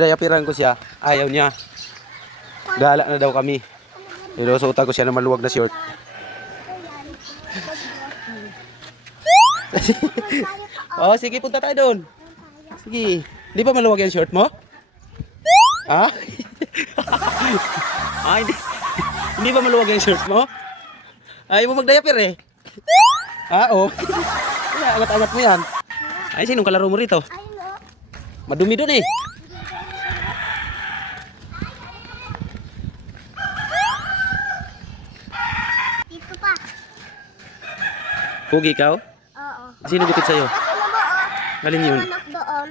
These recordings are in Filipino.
Dayapiran ko siya. Ayaw niya. Gala na daw kami. Pero suotan ko siya ng maluwag na short. Oh, sige, punta tayo doon. Sige. Di ba maluwag yung short mo? Ha? Hindi. Hindi ba maluwag yung short mo? Ayaw mo magdayapir eh. Oo. Angat-angat mo yan. Ay, sinong kalaro mo rito? Madumi doon eh. Dito pa. Pugi ikaw? Oo. Sino gupit sa'yo? Ako na ba? Alin yun? Anak doon.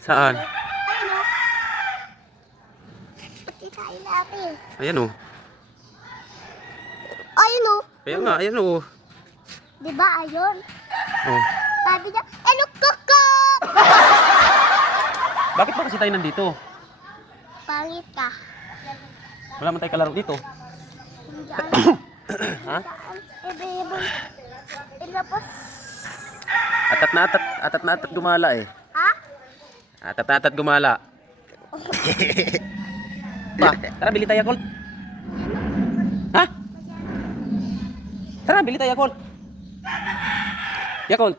Saan? Ayun o. Pati tayo natin. Ayan o. Ayun o. Kaya nga, ayan o. Diba ayun? Oh. Sabi niya, ano kakak? Bakit ba kasi tayo nandito? Pangit ka. Wala man tayo kalaro dito. Hindi alam. Ha? Ebebon. Ilapos. Atat na atat gumala eh. Ha? Atat na atat gumala. Ba, tara bili tayo Colt. Ha? Tara bili tayo Colt. Yakult.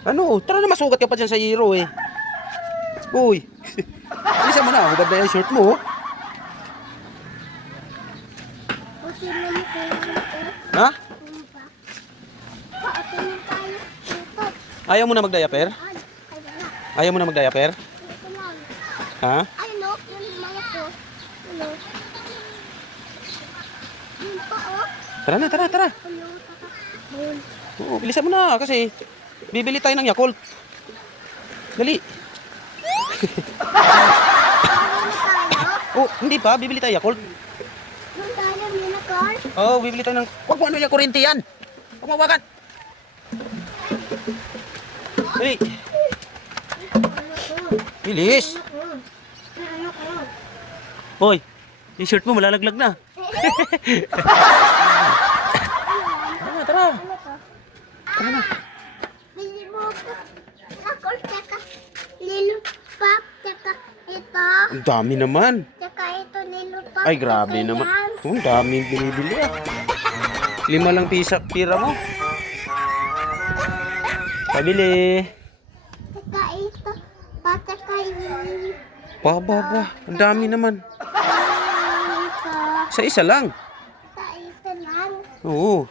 Ano? Tara na, masugat ka pa dyan sa hero eh. Uy. Alisa mo na, hubad na yung short mo. Buti mo ni Kuya. Ha? Paatinin tayo. Ito. Ayaw mo na magdayaper? Ay, wala. Ayaw mo na magdayaper? Ito lang. Ha? Ay, no. Yung mga ko. Ano? Yun pa, oh. Tara na, tara, tara. Ano? Ayun. Oo, bilisan mo na kasi bibili tayo ng Yakult. Dali. Ano tayo? Oh, hindi pa, bibili tayo Yakult. Yung tayo, unicorn. Oh, bibili tayo ng... Huwag mo ano yung kurente yan. Huwag mawakan. Dali. Bilis. Hoy, yung shirt mo malalaglag na. Tara, tara. Ano to? Tara na. Bili mo ko. Ako, tsaka lilupap, tsaka ito. Ang dami naman. Tsaka ito lilupap. Ay, grabe tsaka naman. yan. Oh, ang daming binibili ah. 5 lang pira mo. Pabili. Tsaka ito. Tsaka yun. Ba. Ang dami naman. Ito. Sa isa lang. Tsaka ito lang. Oo.